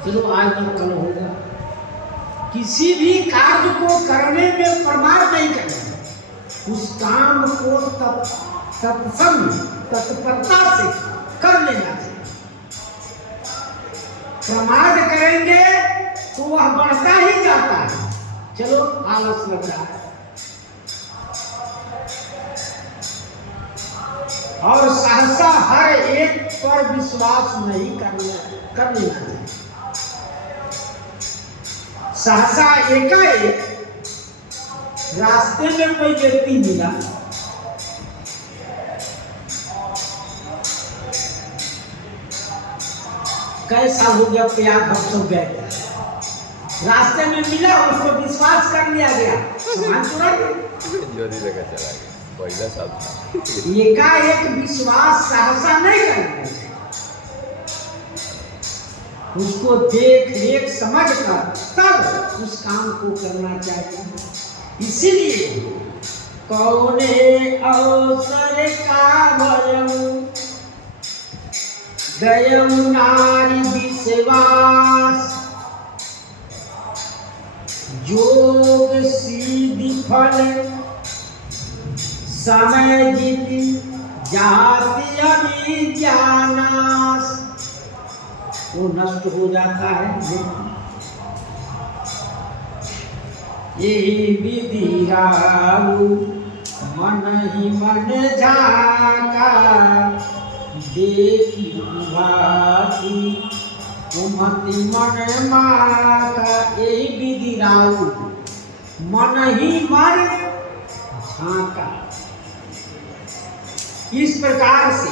चलो आज तक कल होगा। किसी भी कार्य को करने में प्रमाद नहीं करना, उस काम को तत्परता से कर लेना चाहिए। प्रमाद करेंगे तो वह बढ़ता ही जाता है। चलो आलस लग रहा है, और सहसा हर एक पर विश्वास नहीं कर लेना चाहिए। सहसा एकाएक रास्ते में कोई व्यक्ति मिला, कैसा हो गया, प्यार हम सब गए, रास्ते में मिला, उसको विश्वास कर लिया गया, सामान जोरी लगा चला गया। पहला साल एकाएक विश्वास सहसा नहीं करना, उसको देख रेख समझ कर तब उस काम को करना चाहिए। इसीलिए कौने अवसर का भयऊ गयऊ नारी विश्वास, योग सिद्धि फल समय जीती जाति अभिज्ञानास, वो नष्ट हो जाता है। यही विधि राहु मन ही मन झाका, देखी भाती कुमति मन माता। यही विधि राहु मन ही मन झाका। इस प्रकार से,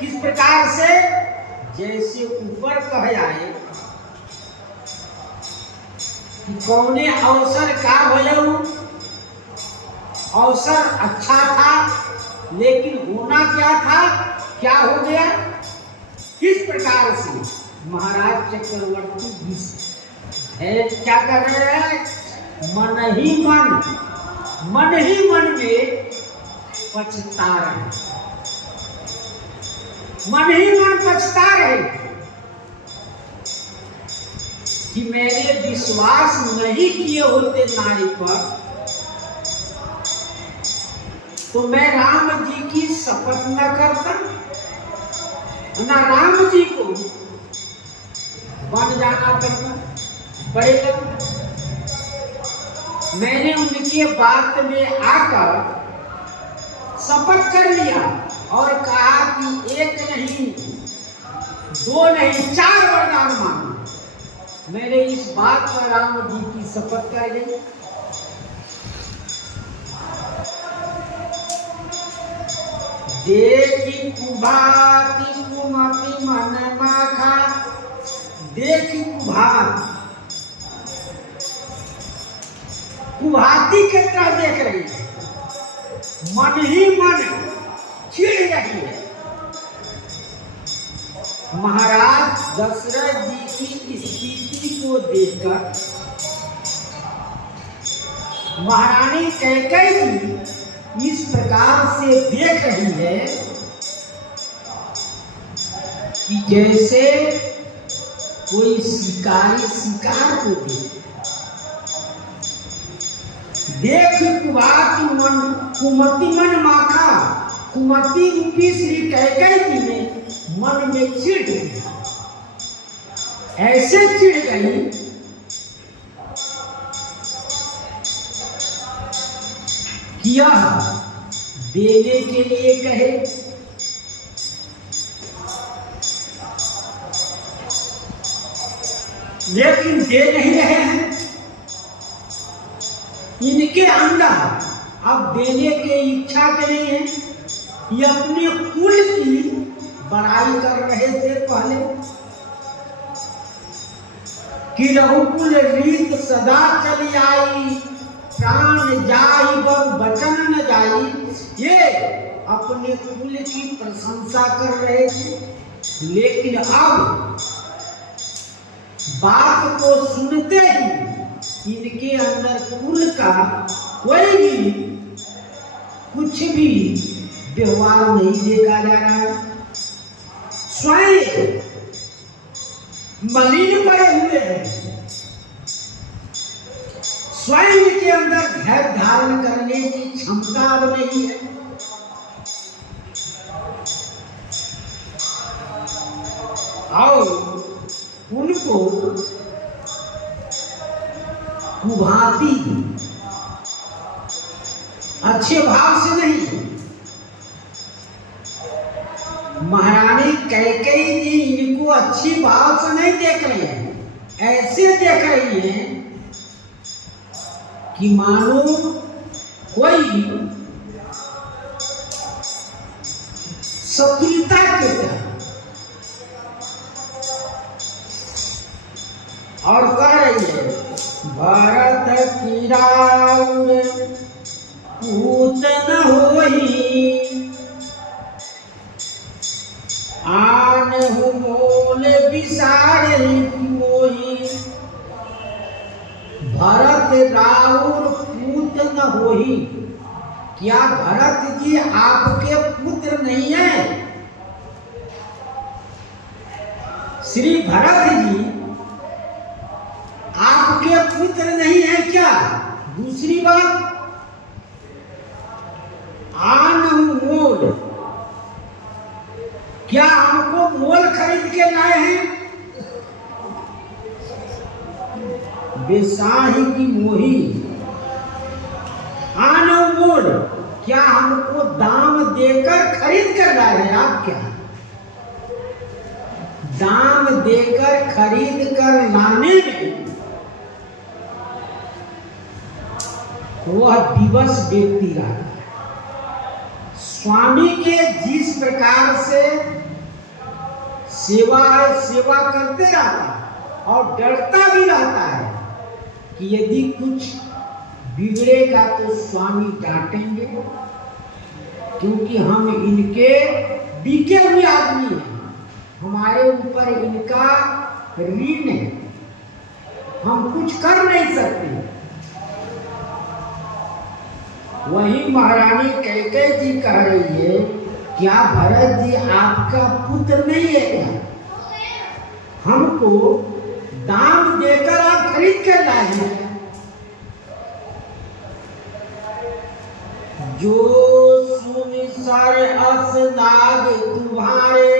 किस प्रकार से, जैसे ऊपर कह आए कि कौने अवसर का भयऊ, अवसर अच्छा था लेकिन होना क्या था, क्या हो गया। किस प्रकार से महाराज चक्रवर्ती क्या कर रहे हैं, मन ही मन में पछता रहे, मन ही मन पछता रहे कि मैंने विश्वास नहीं किए होते नारी पर, तो मैं राम जी की शपथ न करता, ना राम जी को बन जाना पड़ेगा। मैंने उनकी बात में आकर शपथ कर लिया और कहा कि एक नहीं, दो नहीं, 4 वरदान मांगो। मैंने इस बात पर राम जी की शपथ कर गई। देखी कुभाती कुमति मन माखा, देखी कुभाती कुभाती के तरह देख रही है, मन ही मन चिढ़ रही है। महाराज दशरथ जी की स्थिति को देखकर महारानी कैकेयी इस प्रकार से देख रही है कि जैसे कोई शिकारी शिकार को देख कुमति मन माखा, कुमति रूपी श्री कैकेयी जी ने मन में चिढ़ गई, ऐसे चिढ़ गई कि यह देने के लिए कहे, लेकिन दे नहीं रहे हैं। इनके अंदर अब देने की इच्छा नहीं है। ये अपने कुल की बड़ाई कर रहे थे पहले कि रघुकुल रीत सदा चली आई, प्राण जाई बर वचन न जाई। ये अपने कुल की प्रशंसा कर रहे थे, लेकिन अब बात को सुनते ही इनके अंदर कुल का कोई भी कुछ भी व्यवहार नहीं देखा जा रहा है। स्वयं मलिन पड़े हुए हैं, स्वयं के अंदर धैर्य धारण करने की क्षमता अब नहीं है। और उनको कुभाती अच्छे भाव से नहीं, महारानी कैकेयी जी इनको अच्छी भाव से नहीं देख रही है, ऐसे देख रही है कि मानो कोई शत्रुता के तरह, और कह रही है भरत की राउर पूत न होई, आन हो मोल विसारे मोही। भरत राउर पूत न होई, क्या भरत जी आपके पुत्र नहीं है? श्री भरत जी आपके पुत्र नहीं है क्या? दूसरी बात, आन मोल, क्या हमको मोल खरीद के लाए हैं? बेसाही की मोही, आन मोल, क्या हमको दाम देकर खरीद कर लाए हैं? आप क्या दाम देकर खरीद कर लाने में वह विवश व्यक्ति रहा है। स्वामी के जिस प्रकार से सेवा है, सेवा करते रहता है और डरता भी रहता है कि यदि कुछ बिगड़ेगा तो स्वामी डांटेंगे, क्योंकि हम इनके बिके हुए आदमी हैं, हमारे ऊपर इनका ऋण है, हम कुछ कर नहीं सकते। वही महारानी कैकेयी जी कह रही है, क्या भरत जी आपका पुत्र नहीं है क्या? हमको दाम देकर आप खरीद कर लाए हैं। जो सुन सर अस नाग तुम्हारे,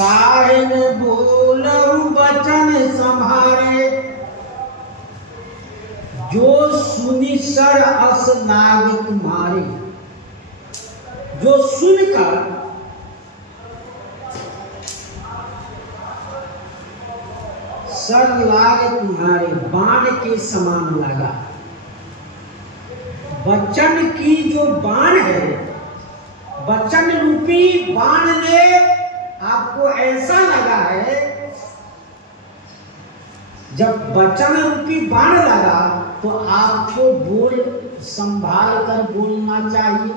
कारण बोलऊ वचन संभारे। जो सुनी सर अस नाग तुम्हारे, जो सुनकर सर लाग तुम्हारे बाण के समान लगा। वचन की जो बाण है, वचन रूपी बाण ने आपको ऐसा लगा है, जब वचन रूपी बाण लगा तो आपको बोल संभाल कर बोलना चाहिए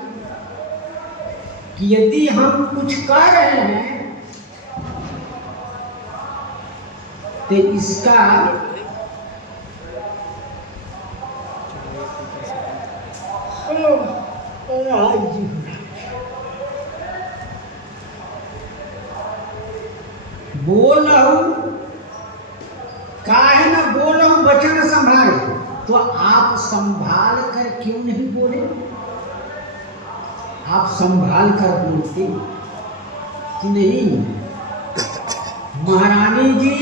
कि यदि हम कुछ कर रहे हैं तो इसका बोल काहे न बोलो वचन संभाले, तो आप संभाल कर क्यों नहीं बोले? आप संभाल कर बोलते कि नहीं महारानी जी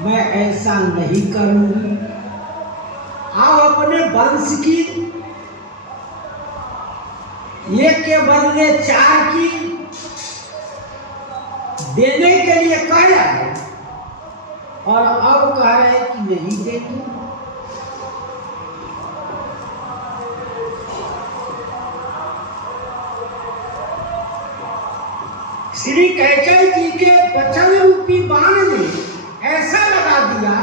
मैं ऐसा नहीं करूंगी। आप अपने वंश की एक के बदले 4 की देने के लिए कह रहा है और अब कह रहे हैं कि नहीं देंगे। श्री कैकेयी जी के वचन रूपी बाण ने ऐसा लगा दिया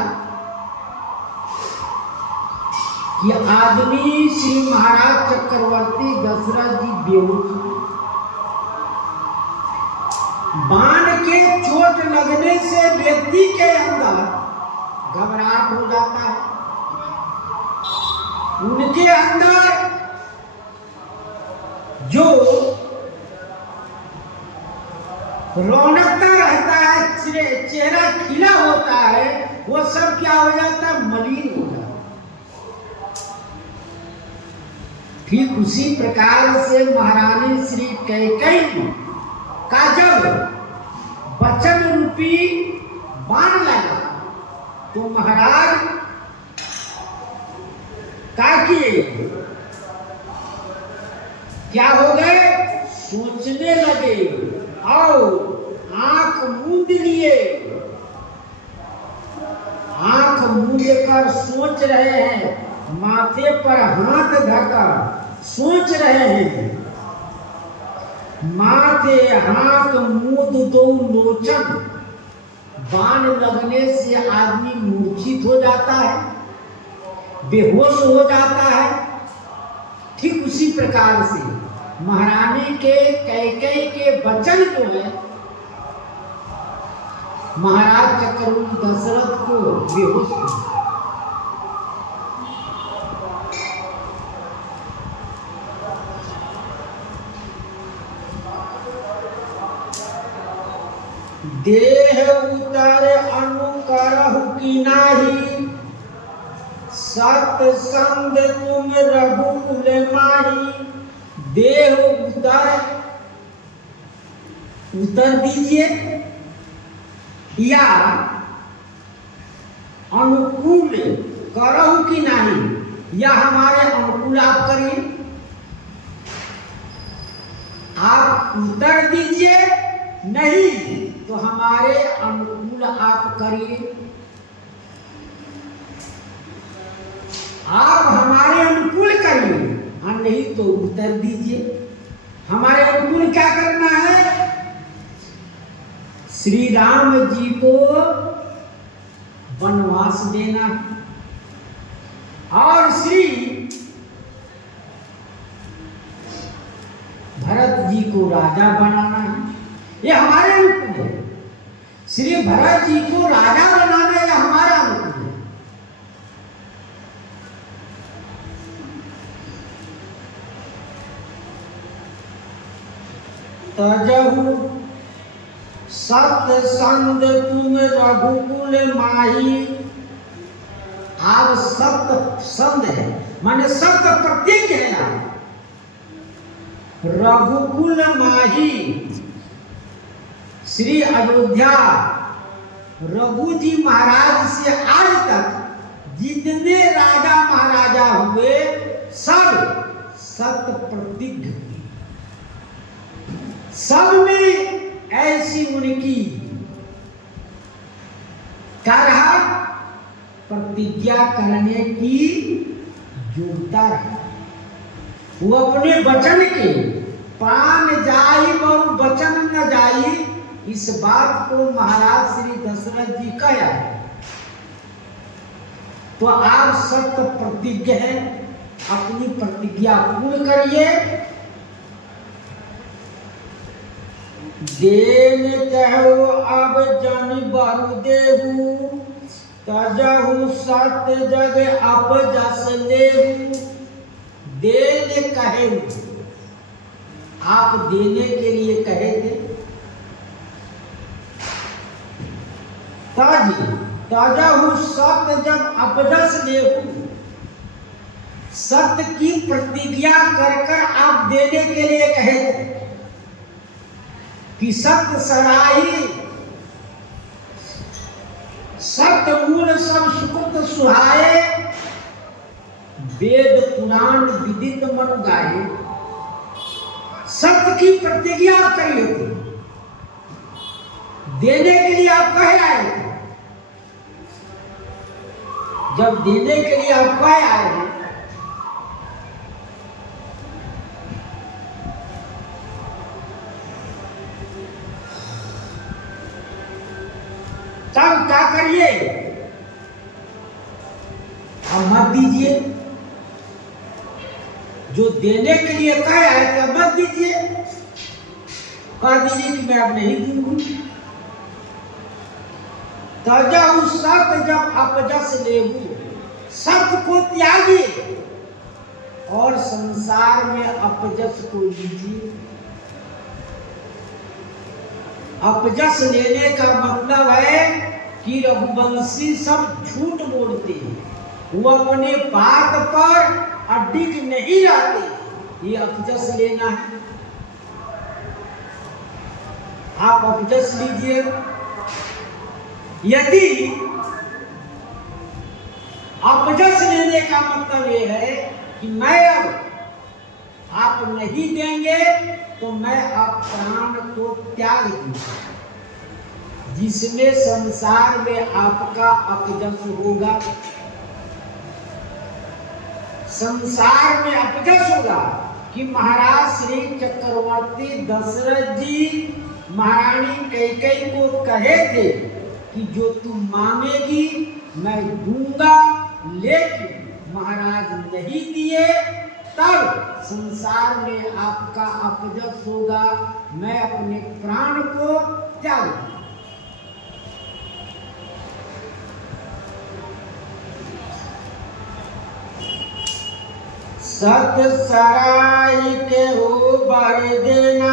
कि आदमी श्री महाराज चक्रवर्ती दशरथ जी बेहोश। बाण के चोट लगने से व्यक्ति के अंदर घबराहट हो जाता है, उनके अंदर जो रौनकता रहता है, चेहरा खिला होता है, वो सब क्या हो जाता है? मलिन हो जाता है। ठीक उसी प्रकार से महारानी श्री कैकेयी का जब वचन रूपी बाण लगा तो महाराज क्या हो गए? सोचने लगे और आंख मूंद लिए। आंख मूंद कर सोच रहे हैं, माथे पर हाथ धरकर सोच रहे हैं। माथे हाथ मूंद दो लोचन। बाण लगने से आदमी मूर्छित हो जाता है, बेहोश हो जाता है। ठीक उसी प्रकार से महारानी के कैकेयी के वचन जो है महाराज चक्रवर्ती दशरथ को बेहोश कर देह उतारे अनुकरहु की नाही, सत्संग तुम रघुकुल माही। देह उतर दीजिए या अनुकूल करहु की नहीं, या हमारे अनुकूल आप करिए। आप उतर दीजिए, नहीं तो हमारे अनुकूल आप करिए। आप हमारे अनुकूल करिए, हम नहीं तो उतर दीजिए। हमारे अनुकूल क्या करना है? श्री राम जी को वनवास देना और श्री भरत जी को राजा बनाना है। ये हमारे अनुकूल है। श्री भरत जी को राजा बनाना ये हमारा अनुकूल है। तजहु सत्संग तुम रघुकुल माही। आप सत्संग है माने सत्य प्रतीक है। आप रघुकुल माही, श्री अयोध्या रघु जी महाराज से आज तक जितने राजा महाराजा हुए सब सत्य प्रतिज्ञ हुए। सब में ऐसी उनकी क्या रहा प्रतिज्ञा करने की योग्यता रखा। वो अपने वचन के प्राण जाई और वचन न जाई, इस बात को महाराज श्री दशरथ जी कहा। तो आप सत्य प्रतिज्ञ हैं, अपनी प्रतिज्ञा पूर्ण करिए। देन कहो अब जन बहु देहु, तजहु सत्य जग अपजस लेहु। देन कहे, आप देने के लिए कहे थे। तजहु सत्य जब अपजस लेहु, सत्य की प्रतिज्ञा कर कर आप देने के लिए कहे थे कि सत्य सराही सत्य मूल सब सुकृत सुहाए, वेद पुराण विदित मन गाये। सत्य की प्रतिज्ञा आप करी होती, देने के लिए आप कहे आए थे। जब देने के लिए आप कहे आए हैं, तब क्या करिए? अब मत दीजिए। जो देने के लिए कहे आए थे मत दीजिए। कह दीजिए कि मैं अब नहीं दूंगी। तजहु सत्य जब अपजस लेहु, सत्य को त्यागिए और संसार में अपजस को लीजिए। अपजस लेने का मतलब है कि रघुवंशी सब झूठ बोलते हैं, वो अपने बात पर अडिग नहीं रहते। ये अपजस लेना है। आप अपजस लीजिए। यदि अपजस लेने का मतलब ये है कि मैं अब आप नहीं देंगे तो मैं आप प्राण को त्याग दूंगा, जिसमें संसार में आपका अपजस होगा। संसार में अपजस होगा कि महाराज श्री चक्रवर्ती दशरथ जी महारानी कैकेयी को कहे थे कि जो तू मांगेगी मैं दूंगा, लेकिन महाराज नहीं दिए, तब संसार में आपका अपजस होगा, मैं अपने प्राण को त्याग दूंगा। सत्य सराय के हो बर देना,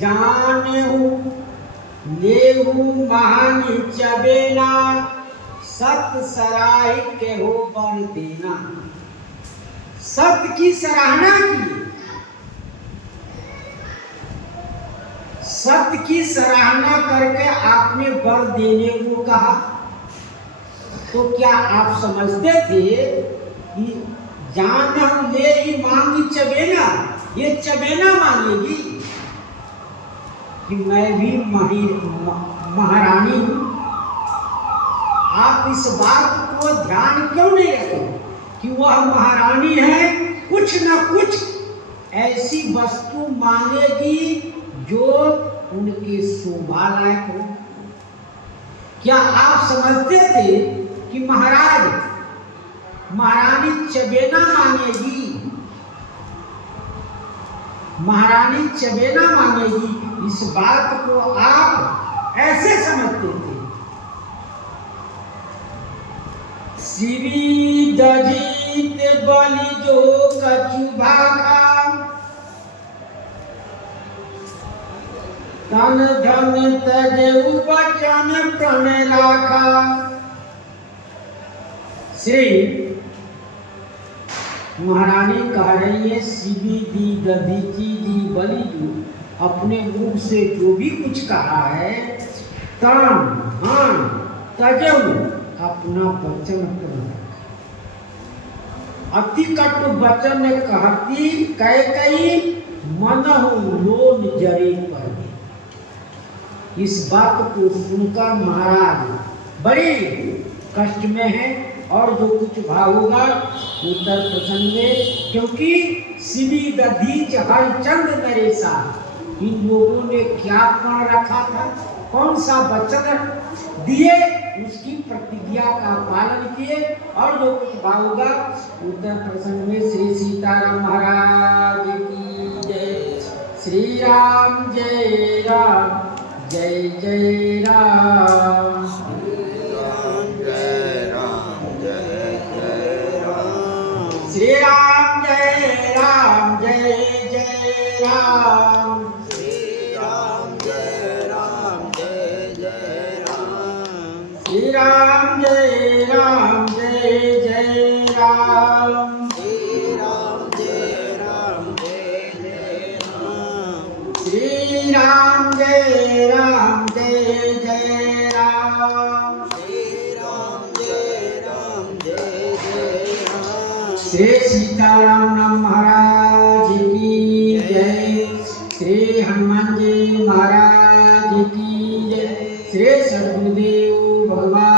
जानहु लेहु मानी चबेना। सत्य सराय के हो बर देना, सत्य की सराहना की, सत्य की सराहना करके आपने वर देने को कहा। तो क्या आप समझते थे कि जानहु ले ही मांगी चबेना, ये चबेना मांगेगी कि मैं भी महारानी हूं? आप इस बात को ध्यान क्यों नहीं रखते कि वह महारानी है? कुछ न कुछ ऐसी वस्तु मांगेगी जो उनके शोभा लायक हो। क्या आप समझते थे कि महारानी चबेना मांगेगी? महारानी चबेना मांगेगी, इस बात को आप ऐसे समझते थे। श्री दजित बलि जो कछु भाखा, तन धन तजेउ बचन प्रण राखा। श्री महारानी कह रही है, शिवी दी दधीची दी बलि जो अपने मुख से जो भी कुछ कहा है, तन धन तजेउ अपना वचन प्रण रखा। अति कटु वचन कहती कैकेयी, मनहु लोन जरे पर। इस बात को सुनकर महाराज बड़ी कष्ट में हैं और जो कुछ भाव होगा उत्तर प्रसन्न में, क्योंकि शिवी दधीच हरिचंद नरेशा, इन लोगों ने क्या प्रण रखा था, कौन सा वचन दिए, उसकी प्रतिज्ञा का पालन किए और जो कुछ भाव होगा उत्तर प्रसन्न में। श्री सीताराम महाराज की जय। श्री राम जय राम, जय जय राम। श्री राम जय राम, जय जय राम। श्री राम जय राम, जय जय राम। श्री राम जय राम, जय जय राम। श्री राम जय राम, जय जय राम। श्री राम जय राम, जय जय राम। श्री राम जय राम, जय जय राम। श्री सीताराम महाराज की जय। श्री हनुमान जी महाराज की जय। श्री सद्गुरुदेव भगवान